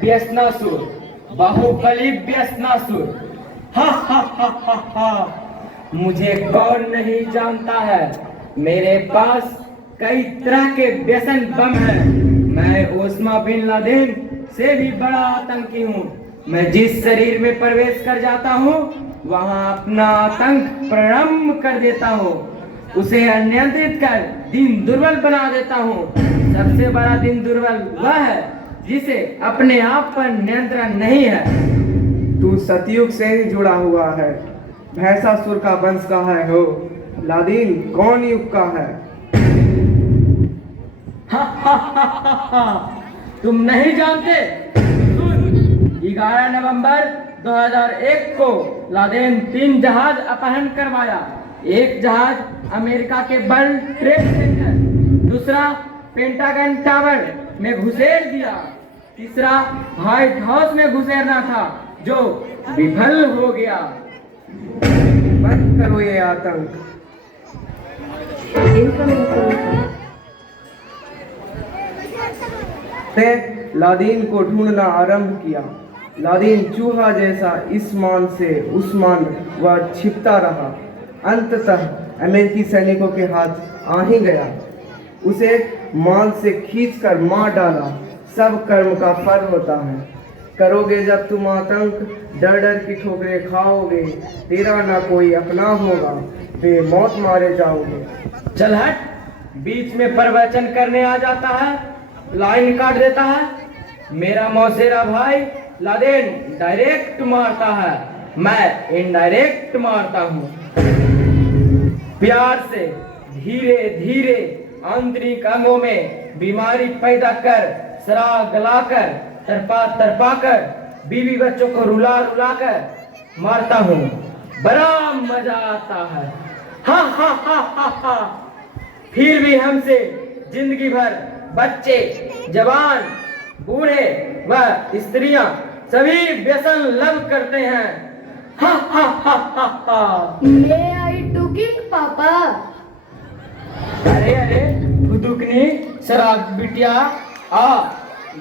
व्यसनासुर, बाहुबली व्यसनासुर। हा हा हा हा हा। मुझे कौन नहीं जानता है, मेरे पास कई तरह के व्यसन बम हैं। मैं ओस्मा बिन लादेन से भी बड़ा आतंकी हूँ। मैं जिस शरीर में प्रवेश कर जाता हूँ वहाँ अपना आतंक प्रारंभ कर देता हूँ, उसे अनियंत्रित कर दिन दुर्बल बना देता हूँ। सबसे बड़ा दिन दुर्बल वह है जिसे अपने आप पर नियंत्रण नहीं है। तू सतयुग से ही जुड़ा हुआ है, भैंसासुर का वंश का है हो। लादीन कौन युग का है? हा हा हा हा हा। तुम नहीं जानते? 11 नवंबर 2001 को लादेन 3 जहाज अपहरण करवाया। एक जहाज अमेरिका के वर्ल्ड ट्रेड सेंटर, दूसरा पेंटागन टावर में घुसेड़ दिया, तीसरा व्हाइट हाउस में घुसेड़ना था जो विफल हो गया। बंद करो ये आतंक। ने लादीन को ढूंढना आरंभ किया। लादीन चूहा जैसा इस मान से उस मान वह छिपता रहा। अंततः अमेरिकी सैनिकों के हाथ आ ही गया। उसे मान से खींचकर मार डाला। सब कर्म का फल होता है। करोगे जब तुम आतंक, डर डर की ठोकरें खाओगे, तेरा ना कोई अपना होगा, बेमौत मारे जाओगे। चल हट, बीच में प्रवचन करने आ जाता है, लाइन काट देता है। मेरा मौसेरा भाई लादेन डायरेक्ट मारता है, मैं इनडायरेक्ट मारता हूँ। प्यार से धीरे धीरे आंतरिक अंगों में बीमारी पैदा कर, शराब गलाकर, तरपा तरपा कर, बीवी बच्चों को रुला रुला कर मारता हूँ। बड़ा मजा आता है। हा हा हा हा हा। फिर भी हमसे जिंदगी भर बच्चे, जवान, बूढ़े व स्त्रियां सभी व्यसन लब करते हैं। हा हा हा हा हा। May I talking, पापा? अरे अरे खुदुकनी शराब बिटिया आ।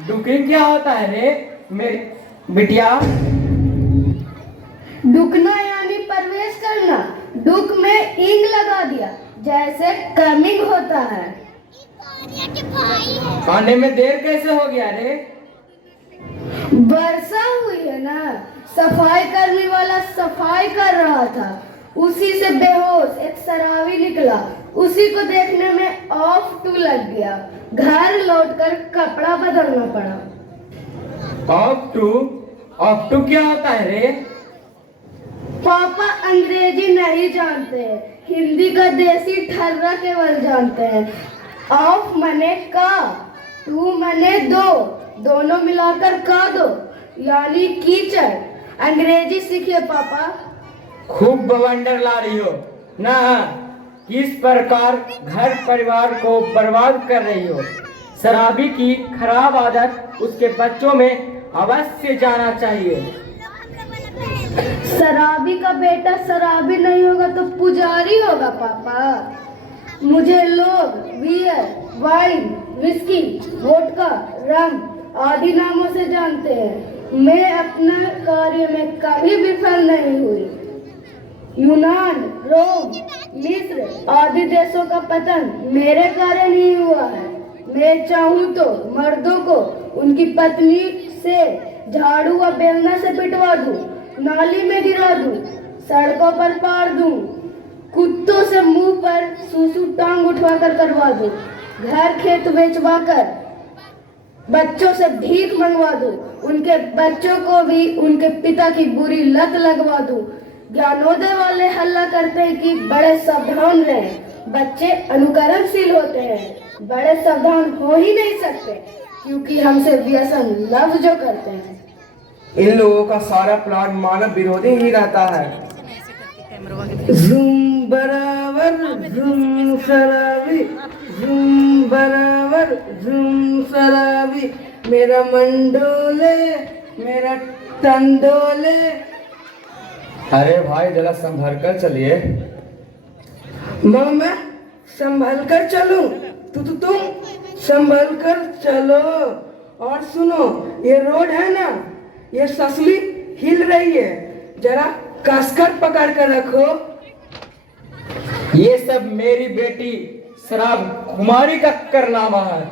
डुकिंग क्या होता है रे मेरी बिटिया? डुकना यानी प्रवेश करना। डुक में इंग लगा दिया, जैसे कमिंग होता है। आने में देर कैसे हो गया रे? वर्षा हुई है ना, सफाई कर्मी वाला सफाई कर रहा था, उसी से बेहोश एक शराबी निकला। उसी को देखने में ऑफ टू लग गया। घर लौटकर कपड़ा बदलना पड़ा। ऑफ टू क्या होता है रे? पापा अंग्रेजी नहीं जानते, हिंदी का देसी ठर्रा केवल जानते हैं। ऑफ मने का, टू मने दो, दोनों मिलाकर का दो, यानी कीचड़। अंग्रेजी सीखिए पापा। खूब बवंडर ला रही हो ना, किस प्रकार घर परिवार को बर्बाद कर रही हो। शराबी की खराब आदत उसके बच्चों में अवश्य जाना चाहिए। शराबी का बेटा शराबी नहीं होगा तो पुजारी होगा पापा। मुझे लोग बियर, वाइन, विस्की, वोडका, रम आदि नामों से जानते हैं। मैं अपने कार्य में कभी विफल नहीं हुई। यूनान, रोम, मिस्र आदि देशों का पतन मेरे कार्य नहीं हुआ है। मैं चाहूँ तो मर्दों को उनकी पत्नी से झाड़ू व बेलना से पिटवा दूं, नाली में गिरा दूं, सड़कों पर पार दूं, कुत्तों से मुंह पर सूसू टांग उठवाकर करवा दूं, घर खेत बेचवाकर बच्चों से भीख मंगवा दूं, उनके बच्चों को भी उनके पिता की बुरी लत लगवा दूं। ज्ञानोदय वाले हल्ला करते हैं कि बड़े सावधान रहें, बच्चे अनुकरणशील होते हैं। बड़े सावधान हो ही नहीं सकते क्योंकि हमसे व्यसन लव जो करते हैं। इन लोगों का सारा प्लान मानव विरोधी ही रहता है। ज़ूम बराबर ज़ूम शराबी, ज़ूम बराबर ज़ूम शराबी, मेरा मंडोले मेरा टंडोले। अरे भाई जरा संभल कर चलिए। मैं संभल कर चलूं, तुम संभल कर चलो। और सुनो, ये रोड है ना, ये ससली हिल रही है, जरा कसकर पकड़ कर रखो। ये सब मेरी बेटी शराब कुमारी का कारनामा है।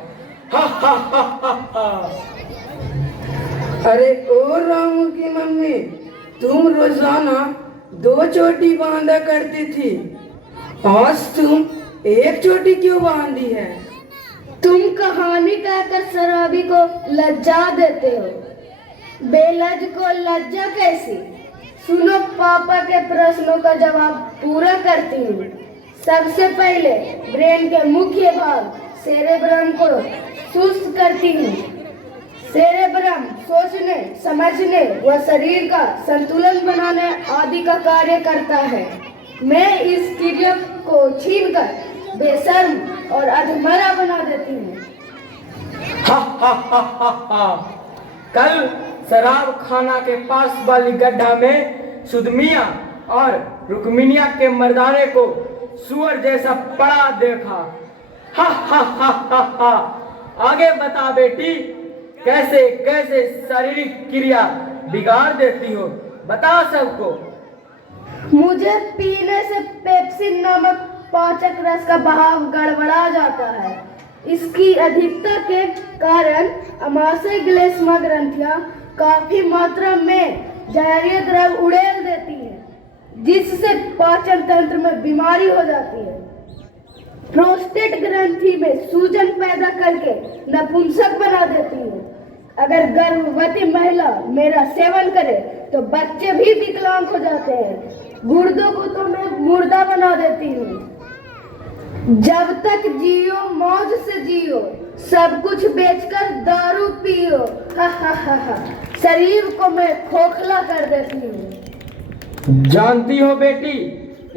हा हा हा हा हा। अरे ओ रामू की मम्मी, तुम रोजाना 2 चोटी बांधा करती थी, आज तुम 1 चोटी क्यों बांधी है? तुम कहानी कहकर शराबी को लज्जा देते हो। बेलज को लज्जा कैसी? सुनो, पापा के प्रश्नों का जवाब पूरा करती हूँ। सबसे पहले ब्रेन के मुख्य भाग सेरेब्रम को सुस्त करती हूँ। सेरेब्रम सोचने, समझने व शरीर का संतुलन बनाने आदि का कार्य करता है। मैं इस क्रिया को छीनकर बेशर्म और अधमरा बना देती हूँ। हा हा हा हा हा। कल शराब खाना के पास वाली गड्ढा में सुदमिया और रुक्मिनिया के मर्दाने को सुअर जैसा पड़ा देखा। हा हा हा हा हा। आगे बता बेटी, कैसे कैसे शारीरिक क्रिया बिगाड़ देती हो, बता सबको। मुझे पीने से पेप्सिन नामक पाचक रस का बहाव गड़बड़ा जाता है। इसकी अधिकता के कारण अमाशय ग्लेस्मा ग्रंथियां काफी मात्रा में जहरीले द्रव उड़ेल देती हैं, जिससे पाचन तंत्र में बीमारी हो जाती है। प्रोस्टेट ग्रंथि में सूजन पैदा करके नपुंसक बना देती है। अगर गर्भवती महिला मेरा सेवन करे तो बच्चे भी विकलांग हो जाते हैं। गुर्दों को तो मैं मुर्दा बना देती हूँ। जब तक जियो मौज से जियो, सब कुछ बेचकर दारू पियो। हा हा हा हा। शरीर को मैं खोखला कर देती हूँ। जानती हो बेटी,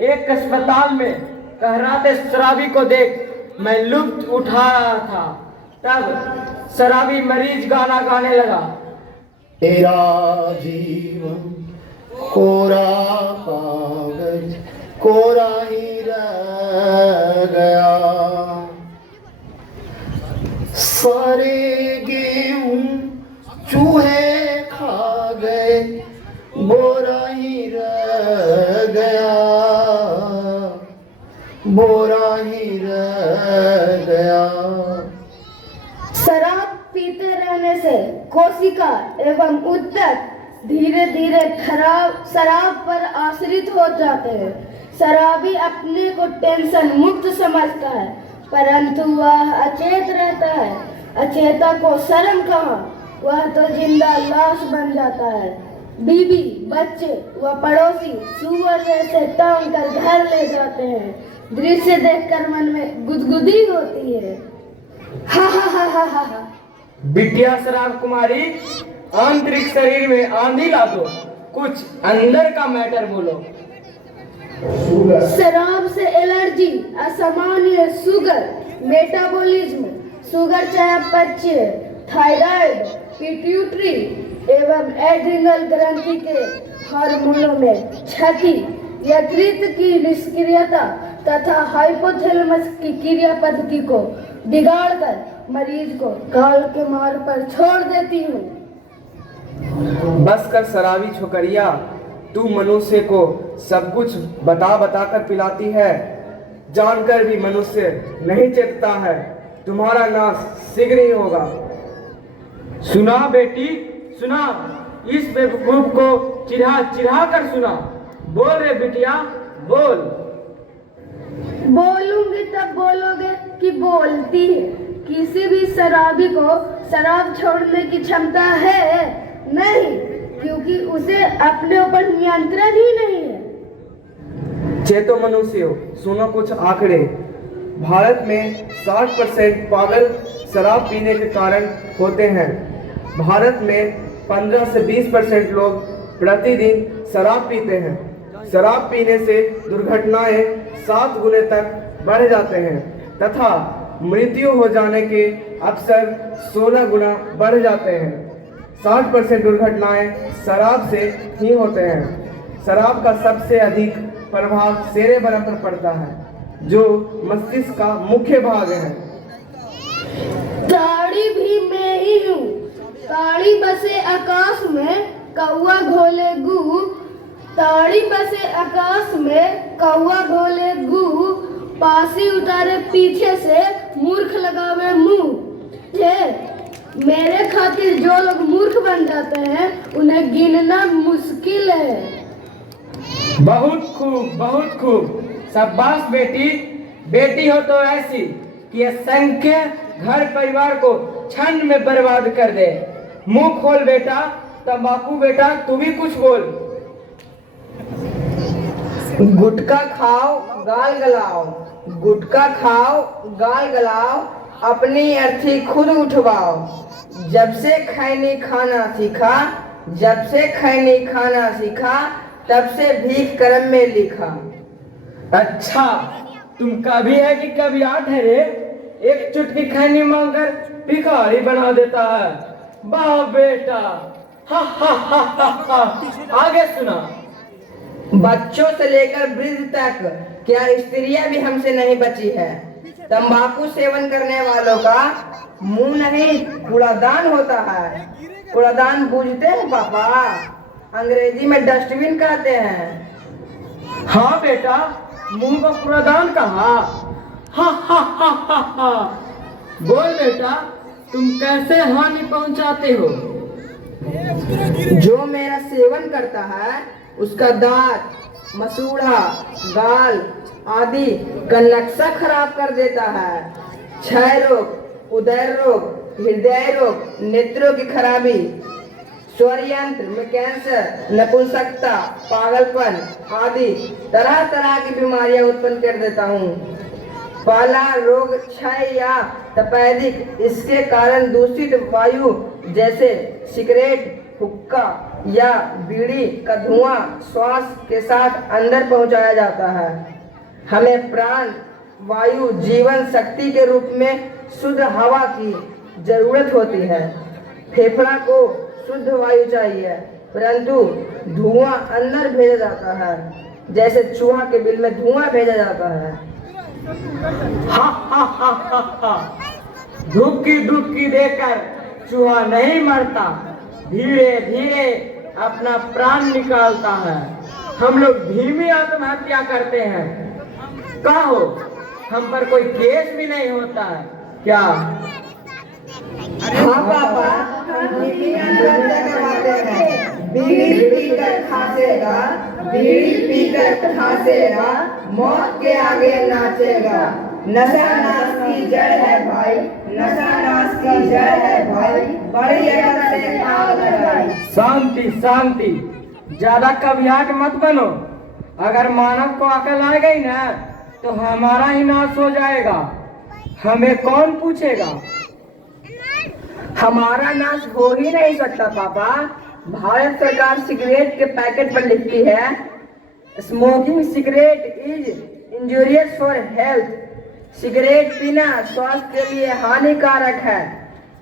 एक अस्पताल में कहराते शराबी को देख मैं लुत्फ उठा रहा था, तब शराबी मरीज गाना गाने लगा। तेरा जीवन कोरा कागज कोरा ही रह गया, सारे गेहूं चूहे खा गए, बोरा ही रह गया, बोरा ही रह गया। शराब पीते रहने से कोशिका एवं ऊतक धीरे धीरे खराब शराब पर आश्रित हो जाते हैं। शराबी अपने को टेंशन मुक्त समझता है, परंतु वह अचेत रहता है। अचेता को शर्म कहाँ, वह तो जिंदा लाश बन जाता है। बीबी, बच्चे व पड़ोसी सुअर जैसे टांग कर घर ले जाते हैं। दृश्य देखकर मन में गुदगुदी होती है। हा हा हा हा हा हा। बिटिया शराब कुमारी, आंतरिक शरीर में आंधी ला दो, कुछ अंदर का मैटर बोलो। शराब से एलर्जी, असामान्य शुगर, मेटाबॉलिज्म, शुगर चयापचय, थायराइड, पिट्यूटरी एवं एड्रिनल ग्रंथि के हार्मोनों में क्षति, यकृत की निष्क्रियता तथा हाइपोथैलेमस की क्रिया पद्धति को बिगाड़कर मरीज को काल के मार पर छोड़ देती हूँ। बस कर शराबी छोकरिया, तू मनुष्य को सब कुछ बता बता कर पिलाती है, जानकर भी मनुष्य नहीं चेतता है। तुम्हारा नाश शीघ्र ही होगा। सुना बेटी, सुना, इस बेवकूफ को चिढ़ा चिढ़ा कर सुना। बोल रे बिटिया, बोल। बोलूंगी तब बोलोगे कि बोलती है। किसी भी शराबी को शराब छोड़ने की क्षमता है नहीं, क्योंकि उसे अपने ऊपर नियंत्रण ही नहीं है। चेतो मनुष्य, सुनो कुछ आंकड़े। भारत में 60% पागल शराब पीने के कारण होते हैं। भारत में 15 से 20% लोग प्रतिदिन शराब पीते हैं। शराब पीने से दुर्घटनाएं 7 गुने तक बढ़ जाते हैं तथा मृत्यु हो जाने के अवसर 16 गुना बढ़ जाते हैं। 60% दुर्घटनाएं शराब से ही होते हैं। शराब का सबसे अधिक प्रभाव सेरेब्रम पर पड़ता है, जो मस्तिष्क का मुख्य भाग है। ताड़ी बसे आकाश में कौआ घोले गू, ताड़ी बसे आकाश में कौआ घोले गू, पासी उतारे पीछे से मूर्ख लगावे मुंह। मेरे खातिर जो लोग मूर्ख बन जाते हैं उन्हें गिनना मुश्किल है। बहुत खूब, बहुत खूब। शाबाश बेटी, बेटी हो तो ऐसी कि असंख्य घर परिवार को क्षण में बर्बाद कर दे। मुंह खोल बेटा, तंबाकू बेटा, तू भी कुछ बोल। गुटखा खाओ गाल गलाओ, गुटखा खाओ गाल गलाओ, अपनी अर्थी खुद उठवाओ। जब से खैनी खाना सीखा, जब से खैनी खाना सीखा, तब से भीख करम में लिखा। अच्छा, तुम कभी है कि कभी आठ है रे। एक चुटकी खैनी मांगकर भिखारी बना देता है। वाह बेटा, हा हा हा हा हा। आगे सुना। बच्चों से लेकर वृद्ध तक क्या स्त्रियां भी हमसे नहीं बची है। तंबाकू सेवन करने वालों का मुंह नहीं कूड़ादान होता है। कूड़ादान बूझते हैं पापा? अंग्रेजी में डस्टबिन कहते हैं। हाँ बेटा, मुंह को कूड़ादान कहा। हा हा हा हा हा। बोल बेटा, तुम कैसे हानि पहुंचाते हो? जो मेरा सेवन करता है उसका दांत, मसूड़ा, गाल आदि का नक्शा खराब कर देता है। क्षय रोग, उदर रोग, हृदय रोग, नेत्रों की खराबी, स्वर यंत्र में कैंसर, नपुंसकता, पागलपन आदि तरह तरह की बीमारियां उत्पन्न कर देता हूँ। पहला रोग क्षय या तपेदिक, इसके कारण दूषित वायु जैसे सिगरेट, हुक्का या बीड़ी का धुआं श्वास के साथ अंदर पहुंचाया जाता है। हमें प्राण वायु जीवन शक्ति के रूप में शुद्ध हवा की जरूरत होती है। फेफड़ा को शुद्ध वायु चाहिए, परंतु धुआं अंदर भेजा जाता है, जैसे चूहा के बिल में धुआं भेजा जाता है। हा हा हा हा हा। धुक्की धुक्की देकर चूहा नहीं मरता, धीरे धीरे अपना प्राण निकालता है। हम लोग धीमी आत्महत्या करते हैं। कहो, हम पर कोई केस भी नहीं होता है क्या? हाँ पापा, हम धीमी आत्महत्या करवाते हैं। बीड़ी पीकर खांसेगा, बीड़ी पीकर खांसेगा, मौत के आगे नाचेगा। नशा नाश की जड़ है भाई, नशा नाश की जड़ है भाई, बड़ी अकल से आग लगाई। शांति शांति, ज्यादा कवियाट मत बनो। अगर मानव को अकल आ गई ना तो हमारा ही नाश हो जाएगा। हमें कौन पूछेगा? हमारा नाश हो ही नहीं सकता पापा। भारत सरकार सिगरेट के पैकेट पर लिखती है, smoking cigarette is injurious for health. Cigarette पीना स्वास्थ्य के लिए हानिकारक है।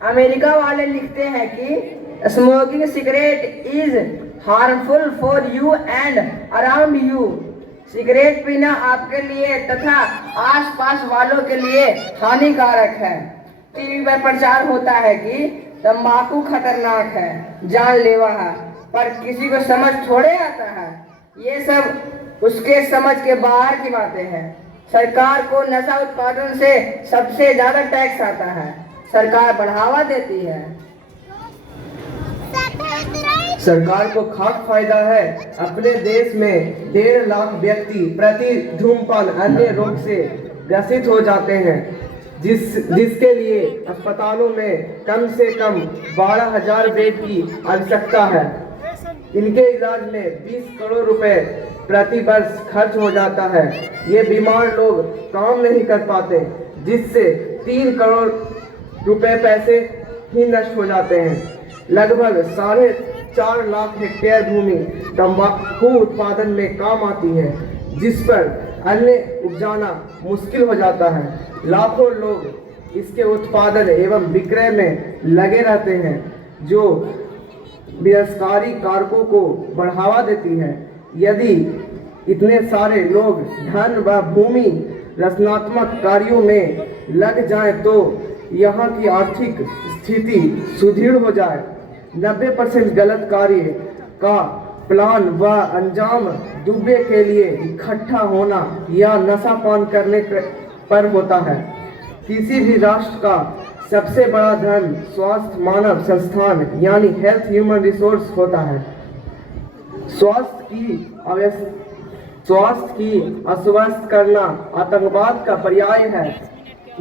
अमेरिका वाले लिखते हैं कि smoking cigarette is harmful for you and around you. Cigarette पीना आपके लिए तथा आसपास वालों के लिए हानिकारक है। टीवी पर प्रचार होता है कि तंबाकू खतरनाक है, जानलेवा है, पर किसी को समझ थोड़े आता है। ये सब उसके समझ के बाहर की बातें हैं। सरकार को नशा उत्पादन से सबसे ज्यादा टैक्स आता है, सरकार बढ़ावा देती है। सरकार को खास फायदा है। अपने देश में 1.5 लाख व्यक्ति प्रति धूम्रपान अन्य रोग से ग्रसित हो जाते हैं, जिसके लिए अस्पतालों में कम से कम 12,000 बेड की आवश्यकता है। इनके इलाज में 20 करोड़ रुपए प्रति वर्ष खर्च हो जाता है। ये बीमार लोग काम नहीं कर पाते, जिससे 3 करोड़ रुपए पैसे ही नष्ट हो जाते हैं। लगभग 4.5 लाख हेक्टेयर भूमि तंबाकू उत्पादन में काम आती है, जिस पर अन्न उपजाना मुश्किल हो जाता है। लाखों लोग इसके उत्पादन एवं विक्रय में लगे रहते हैं, जो बेरोजगारी कारकों को बढ़ावा देती है। यदि इतने सारे लोग धन व भूमि रचनात्मक कार्यों में लग जाएं तो यहाँ की आर्थिक स्थिति सुदृढ़ हो जाए 90% गलत कार्य का प्लान व अंजाम दुबे के लिए इकट्ठा होना या नशा पान करने पर होता है। किसी भी राष्ट्र का सबसे बड़ा धन स्वास्थ्य मानव संस्थान यानी हेल्थ ह्यूमन रिसोर्स होता है। स्वास्थ्य की अस्वस्थ करना आतंकवाद का पर्याय है।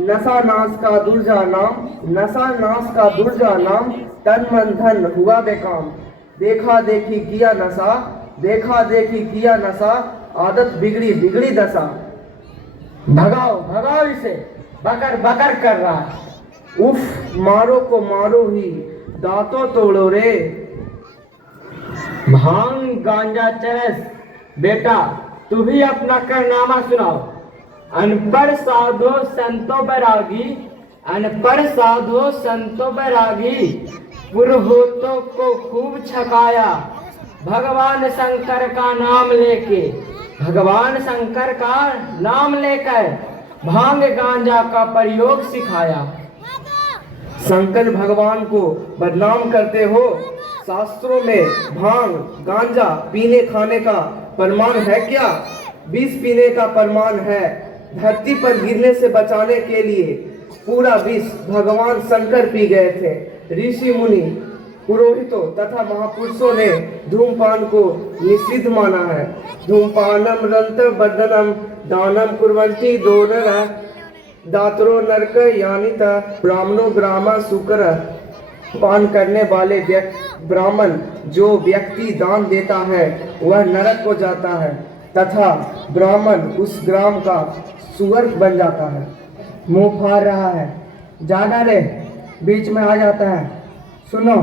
नशा नाश का दुर्जा नाम तन मन धन हुआ बेकाम। देखा देखी किया नशा आदत बिगड़ी दशा। भगाओ इसे, बकर बकर कर रहा है। उफ, मारो को मारो ही, दांतों तोड़ो रे। भांग गांजा चरस, बेटा तू भी अपना करनामा सुनाओ। अनपढ़ साधो संतो बैरागी पुरोहितों को खूब छकाया भगवान शंकर का नाम लेकर भांग गांजा का प्रयोग सिखाया। शंकर भगवान को बदनाम करते हो। शास्त्रों में भांग गांजा पीने खाने का प्रमाण है क्या? विष पीने का प्रमाण है। धरती पर गिरने से बचाने के लिए पूरा विष भगवान शंकर पी गए थे। ऋषि मुनि पुरोहितों तथा महापुरुषों ने धूमपान को निषिद्ध माना है। धूमपानम रंत बदनम दानम कुर्वन्ति दोनर दातरो नरक यानी ब्राह्मणो ग्रामा शुक्र। पान करने वाले ब्राह्मण जो व्यक्ति दान देता है वह नरक को जाता है तथा ब्राह्मण उस ग्राम का सुअर बन जाता है। मुंह फाड़ रहा है, जाना रे, बीच में आ जाता है। सुनो,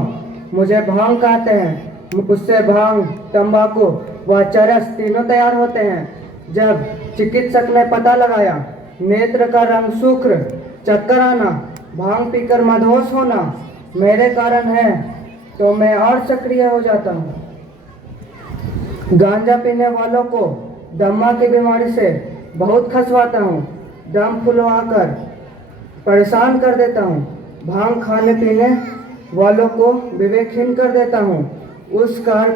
मुझे भांग कहते हैं। उससे भांग, तंबाकू व चरस तीनों तैयार होते हैं। जब चिकित्सक ने पता लगाया नेत्र का रंग शुक्र, चक्कर आना, भांग पीकर मदहोश होना मेरे कारण है तो मैं और सक्रिय हो जाता हूँ। गांजा पीने वालों को दमा की बीमारी से बहुत खसवाता हूँ। दम फुलवाकर परेशान कर देता हूँ। भांग खाने पीने वालों को विवेकहीन कर देता हूँ। उस कार्य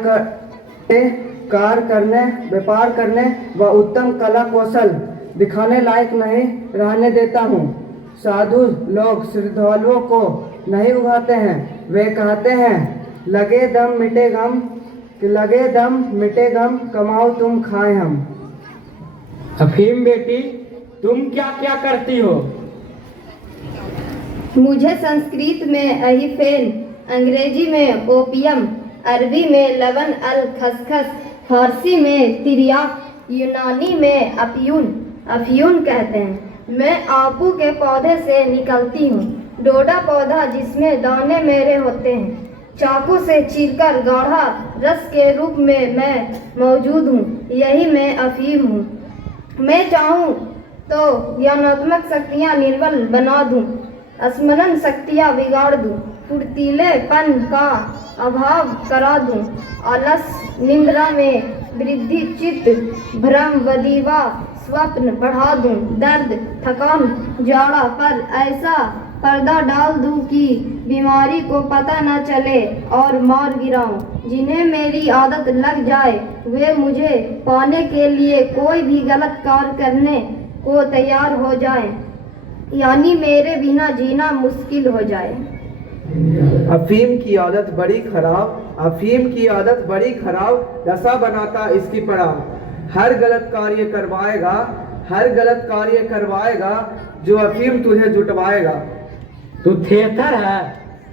करने, व्यापार करने व उत्तम कला कौशल दिखाने लायक नहीं रहने देता हूँ। साधु लोग श्रद्धालुओं को नहीं उगाते हैं। वे कहते हैं लगे दम मिटे गम कमाओ तुम खाए हम। अफीम बेटी, तुम क्या क्या करती हो? मुझे संस्कृत में अहिफेन, अंग्रेजी में ओपियम, अरबी में लवन अल खसखस, फारसी में तिरियाक, यूनानी में अफ्यून कहते हैं। मैं आपूं के पौधे से निकलती हूँ। डोडा पौधा जिसमें दाने मेरे होते हैं। चाकू से चीरकर गाढ़ा रस के रूप में मैं मौजूद हूँ। यही मैं अफीम हूँ। मैं चाहूँ तो ज्ञानात्मक शक्तियाँ निर्बल बना दूँ, स्मरण शक्तियाँ बिगाड़ दूँ, फुर्तीलेपन का अभाव करा दूँ, आलस निंद्रा में वृद्धि, चित्त भ्रम वदीवा स्वप्न बढ़ा दूँ, दर्द थकान जाड़ा पर ऐसा पर्दा डाल दूँ कि बीमारी को पता न चले और मार गिराऊँ। जिन्हें मेरी आदत लग जाए वे मुझे पाने के लिए कोई भी गलत कार्य करने को तैयार हो जाए, यानी मेरे बिना जीना मुश्किल हो जाए। अफीम की आदत बड़ी खराब, नशा बनाता इसकी पड़ाव। हर गलत कार्य करवाएगा जो अफीम तुझे जुटवाएगा। तू थेथर है,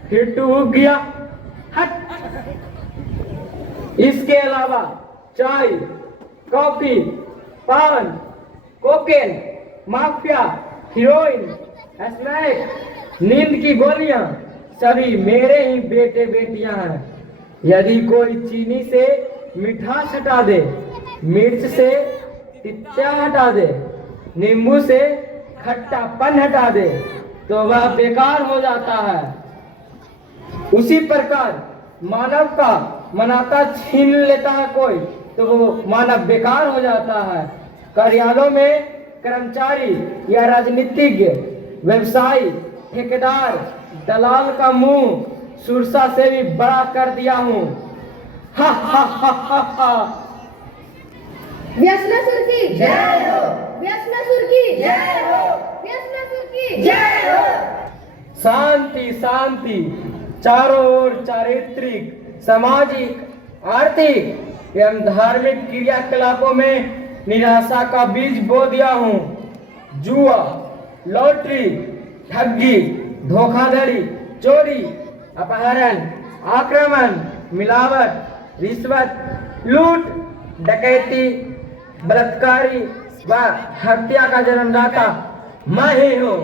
फिर तू उग गया। हट। इसके अलावा चाय, कॉफी, पान, कोकेन, माफिया, हीरोइन, स्मैक, नींद की गोलियां सभी मेरे ही बेटे बेटियां हैं। यदि कोई चीनी से मिठास हटा दे, मिर्च से तित्या हटा दे, नींबू से खट्टापन हटा दे तो वह बेकार हो जाता है। उसी प्रकार मानव का मनाता छीन लेता है कोई तो वो मानव बेकार हो जाता है। कार्यालयों में कर्मचारी या राजनीतिज्ञ, व्यवसायी, ठेकेदार, दलाल का मुंह सुरसा से भी बड़ा कर दिया हूँ। हा हा हा हा हा। व्यसनासुर की जय हो, व्यसनासुर की जय हो, व्यसनासुर की जय हो। शांति शांति। चारों ओर चारित्रिक, सामाजिक, आर्थिक एवं धार्मिक क्रियाकलापों में निराशा का बीज बो दिया हूँ। जुआ, लॉटरी, ठगी, धोखाधड़ी, चोरी, अपहरण, आक्रमण, मिलावट, रिश्वत, लूट, डकैती, बलात्कारी व हत्या का जन्मदाता मैं ही हूँ।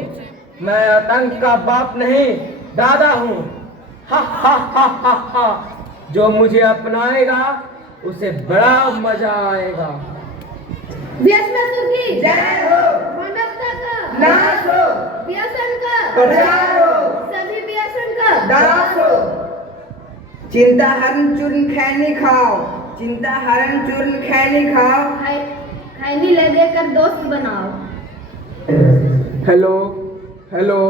मैं आतंक का बाप नहीं, दादा हूँ। हा हा हा हा हा। जो मुझे अपनाएगा उसे बड़ा मजा आएगा। व्यसनासुर की जय हो, मानवता का नाश हो, व्यसन का प्रचार हो, सभी व्यसन का दास हो। चिंता हरण चूर्ण खैनी खाओ, चिंता हरण चूर्ण खैनी खाओ। खैनी ले देकर दोस्त बनाओ। हेलो हेलो,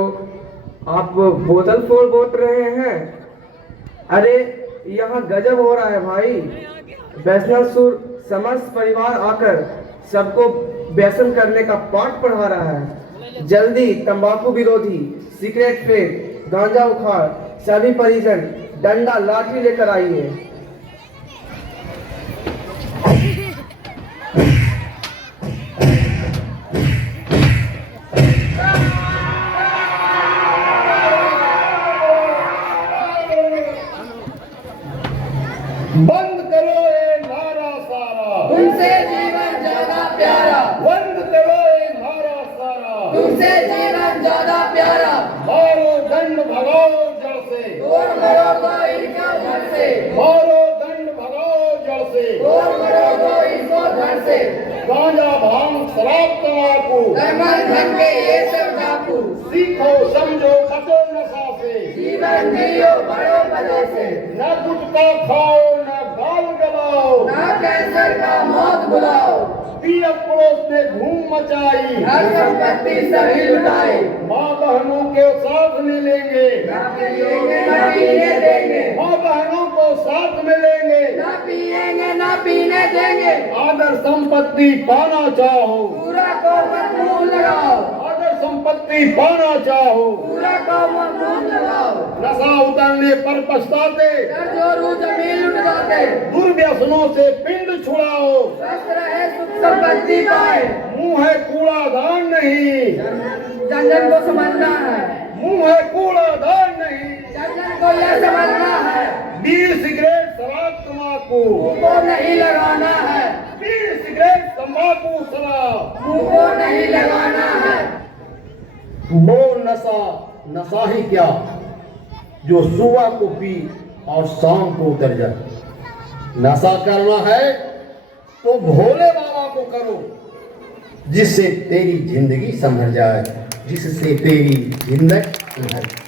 आप बोतल फोड़ बोल रहे हैं? अरे यहाँ गजब हो रहा है भाई। व्यसनासुर समस्त परिवार आकर सबको व्यसन करने का पाठ पढ़ा रहा है। जल्दी तंबाकू विरोधी, सिगरेट फेंक, गांजा उखाड़, सभी परिजन डंडा लाठी लेकर आइए। बंद करो ये नारा सारा, तुमसे जीवन ज्यादा प्यारा, बंद करो ये नारा सारा। तुमसे जीवन ज्यादा प्यारा। मारो दंड भगाओ जड़ से, और मरो तो इनको घर से, मारो दंड भगाओ जड़ से। और मरो तो इनको घर से। गांजा भांग शराब तंबाकू, धर्मल धन के ये सब डाकू। सीखो समझो बचो नशा से। जीवन जियो बड़ो मजे से। न गुटखा खाओ न गाल गलाओ, ना कैंसर का मौत बुलाओ। पीड़क पड़ोस ने धूम मचाई, हर संपत्ति सभी लुटाई। माँ बहनों के साथ मिलेंगे, ना पिएंगे ना पीने देंगे, माँ बहनों को साथ मिलेंगे। ना पिएंगे ना पीने देंगे। आदर संपत्ति पाना चाहो, पूरा को मत मुंह लगाओ, आदर संपत्ति पाना चाहो। पूरा को मत मुंह लगाओ। नशा उतरने पर पछताते, कर जोरू जमीन लुट जाते। दुर्व्यसनों से पिंड छुड़ाओ। स्वस्थ रहे सुख संपत्ति पाए। मुंह है कूड़ादान नहीं, जन जन को समझना है, मुंह है कूड़ादान नहीं। जन जन को यह समझना है, बीड़ी सिगरेट शराब तंबाकू, मुंह को नहीं लगाना है, बीड़ी सिगरेट तंबाकू शराब। मुंह को नहीं लगाना है। वो नशा नशा ही क्या जो सुबह को पी और शाम को उतर जाए। नशा करना है तो भोले बाबा को करो, जिससे तेरी जिंदगी संभल जाए, जिससे तेरी जिंदगी संभल जाए।